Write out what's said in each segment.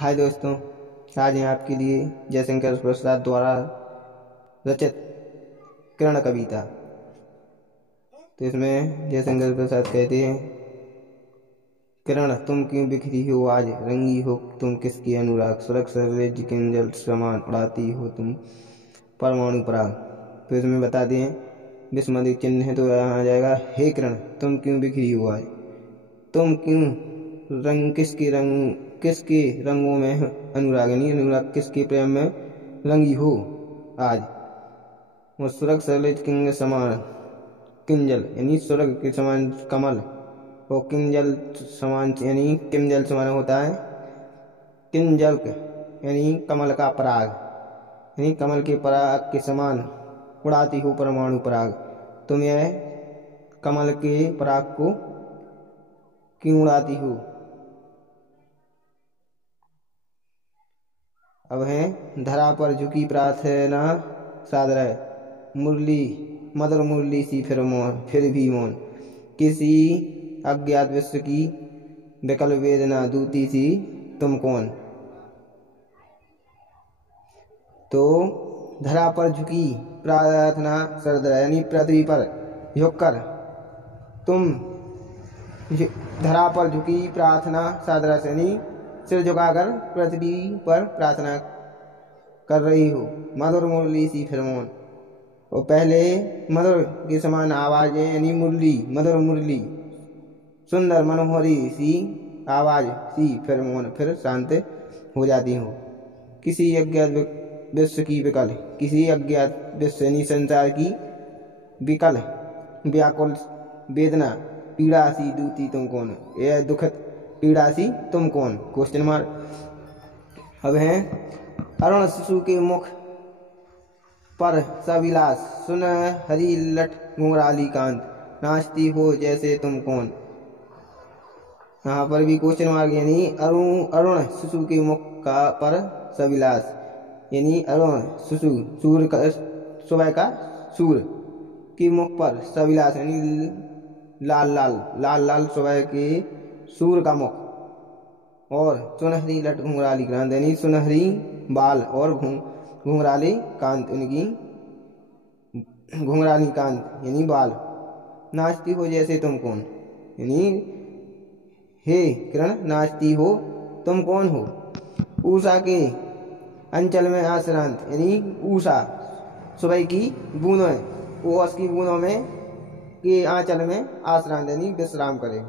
हाय दोस्तों, आज मैं आपके लिए जयशंकर प्रसाद द्वारा रचित किरण कविता। तो इसमें जयशंकर प्रसाद कहते हैं, किरण तुम क्यों बिखरी हो आज, रंगी हो तुम किसकी अनुराग, सुरख सरज किंजल समान उड़ाती हो तुम परमाणु पराग। तो इसमें बताते हैं विस्मय चिन्ह है, तो यहाँ आ जाएगा, हे किरण तुम क्यों बिखरी हो आज, तुम क्यों किसके रंगों में अनुराग यानी अनुराग किसके प्रेम में रंगी हो आज। वो सुरग सलिज किंग समान किंजल यानी सुरग के समान कमल, और किंजल समान यानी किंजल समान होता है किंजल यानी कमल का पराग, यानी कमल के पराग के समान उड़ाती हो परमाणु पराग। तुम यह कमल के पराग को क्यों उड़ाती हो। अब है, धरा पर झुकी प्रार्थना सादर मुरली मधुर मुरली सी फिर भी मौन, किसी अज्ञात विश्व की विकल वेदना दूती सी तुम कौन। तो धरा पर झुकी प्रार्थना सरदर यानी पृथ्वी पर झुककर तुम धरा पर झुकी प्रार्थना सादर यानी सिर झुकाकर पृथ्वी पर प्रार्थना कर रही हो। मधुर मुरली सी फिर मौन, और पहले मधुर के समान आवाज है यानी मुरली मधुर मुरली सुंदर मनोहरी सी आवाज सी फिर मौन फिर शांत हो जाती हो। किसी अज्ञात विश्व की विकल, किसी अज्ञात विश्व यानी संसार की विकल व्याकुल वेदना पीड़ा सी दूती तुम कौन, यह दुखद पीड़ा सी तुम कौन क्वेश्चन मार्क। अब है, अरुण शिशु के मुख पर सविलास सुन हरी लट घुंघराली कांत, नाचती हो जैसे तुम कौन। यहाँ पर भी क्वेश्चन मार्क यानी अरुण शिशु के मुख का पर सविलास यानी अरुण शिशु सूर्य का सुबह का सूर्य के मुख पर सविलास यानी लाल लाल लाल लाल सुबह के सूर्य का मुख, और सुनहरी लट घुंघराली कांत यानी सुनहरी बाल और घुंघराली कांत उनकी घुंघराली कांत यानी बाल, नाचती हो जैसे तुम कौन यानी हे किरण नाचती हो तुम कौन हो। उषा के अंचल में आश्रांत यानी उषा सुबह की बूंदों, ओस की बूंदों में के आंचल में आश्रांत यानी विश्राम करे।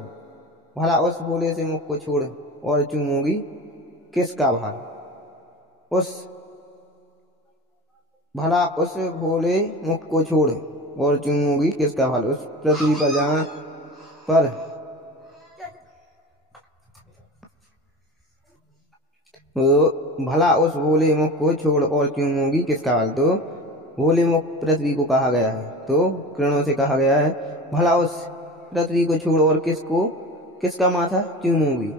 भला उस भोले से मुख को छोड़ और चूमोगी किसका भार, भला उस भोले मुख को छोड़ और चूमोगी किसका भार। उस पृथ्वी पर जहाँ पर भला उस भोले मुख को छोड़ और चूमोगी किसका भार। तो भोले मुख पृथ्वी को कहा गया है, तो किरणों से कहा गया है, भला उस पृथ्वी को छोड़ और किसका माथा चूमोगी।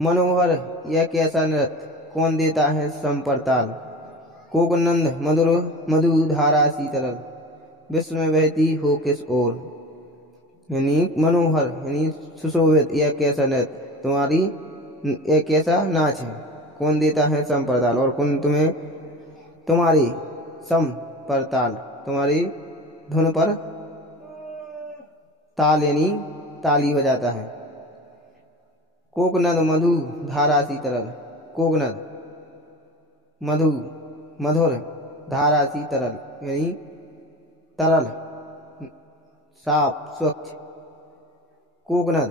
मनोहर यह कैसा नृत्य कौन देता है संपर ताल, कोकनंद मधुर मधु धारा सी तरल, विश्व में बहती हो किस ओर। यानी मनोहर यानी सुशोभित यह कैसा नृत्य तुम्हारी एक कैसा नाच है, कौन देता है सम पर ताल, और कौन तुम्हें तुम्हारी सम पर ताल तुम्हारी धुन पर ताल यानी ताली बजाता है। कोकनद मधु धारा सी तरल, कोकनद मधु मधुर धारा सी तरल यानी तरल साफ स्वच्छ। कोकनद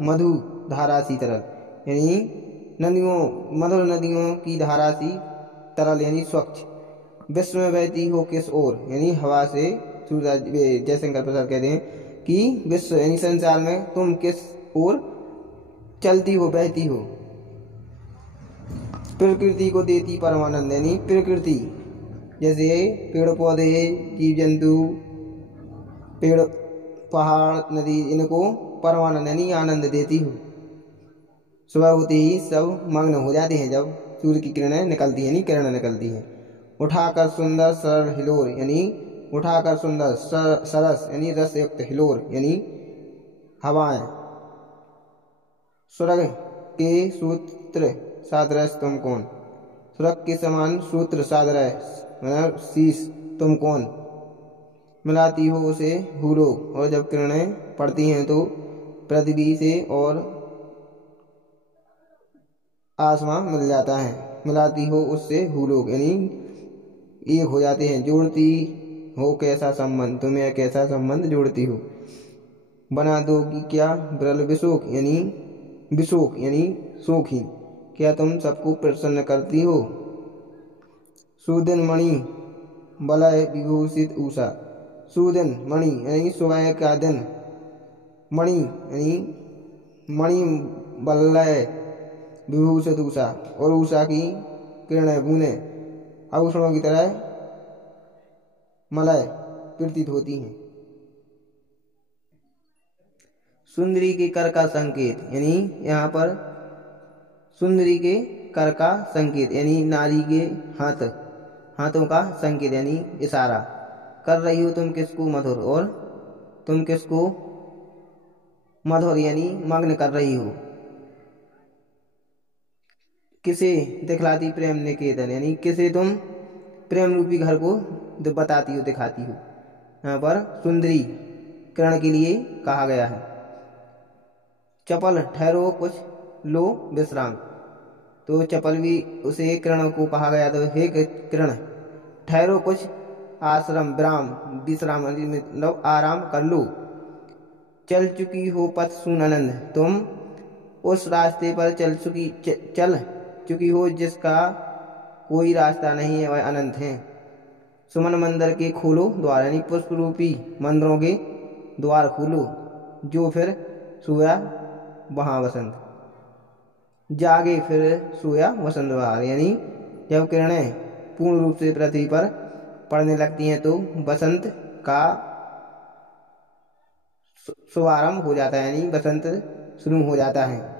मधु धारा सी तरल यानी नदियों मधुर नदियों की धारा सी तरल यानी स्वच्छ। विश्व में बहती हो किस ओर यानी हवा से। जयशंकर प्रसाद कहते हैं कि विश्व यानी संसार में तुम किस ओर चलती हो बहती हो। प्रकृति को देती परमानंद यानी प्रकृति जैसे पेड़ पौधे जीव जंतु पेड़ पहाड़ नदी इनको परमानंद यानी आनंद देती हो। सुबह होते ही सब मग्न हो जाते हैं जब सूर्य की किरणें निकलती है यानी किरणें निकलती हैं। उठाकर सुंदर सरल हिलोर यानी उठाकर सुंदर सरस यानी रस युक्त हिलोर यानी हवाएं स्वर्ग के सूत्र सादृश तुम कौन। स्वर्ग के समान सूत्र सादृश मतलब शीश तुम कौन। मिलाती हो उसे भूलोक, और जब किरणें पड़ती हैं तो पृथ्वी से और आसमां मिल जाता है। मिलाती हो उससे भूलोक यानी एक हो जाते हैं। जोड़ती हो कैसा संबंध, तुम यह कैसा संबंध जोड़ती हो। बना दोगी क्या विरल विशोक यानी शोखी, क्या तुम सबको प्रसन्न करती हो। सुदिन मणि वलय विभूषित उषा। सुदिन मणि यानी सुबह का दिन, मणि यानी मणि वलय विभूषित उषा, और उषा की किरणें बूंदें आभूषणों की तरह मलय प्रतीत होती हैं। सुंदरी के कर का संकेत यानी यहाँ पर सुंदरी के कर का संकेत यानी नारी के हाथों का संकेत यानी इशारा। कर रही हो तुम किसको मधुर, और तुम किसको मधुर यानी मग्न कर रही हो। किसे दिखलाती प्रेम निकेतन यानी किसे तुम प्रेम रूपी घर को बताती हो, दिखाती हो। यहाँ पर सुंदरी किरण के लिए कहा गया है। चपल ठहरो कुछ लो विश्राम, तो चपल भी उसे किरण को कहा गया। तो हे किरण ठहरो कुछ आश्रम विश्राम मतलब आराम कर लो। चल चुकी हो पथ सुन आनंद, तुम उस रास्ते पर चल चुकी हो जिसका कोई रास्ता नहीं है, वह अनंत है। सुमन मंदिर के खोलो द्वार यानी पुष्प रूपी मंदिरों के द्वार खोलो, जो फिर सोया वहां वसंत। जागे फिर सोया वसंत बहार यानी जब किरणें पूर्ण रूप से पृथ्वी पर पड़ने लगती हैं तो बसंत का शुभारंभ हो जाता है यानी बसंत शुरू हो जाता है।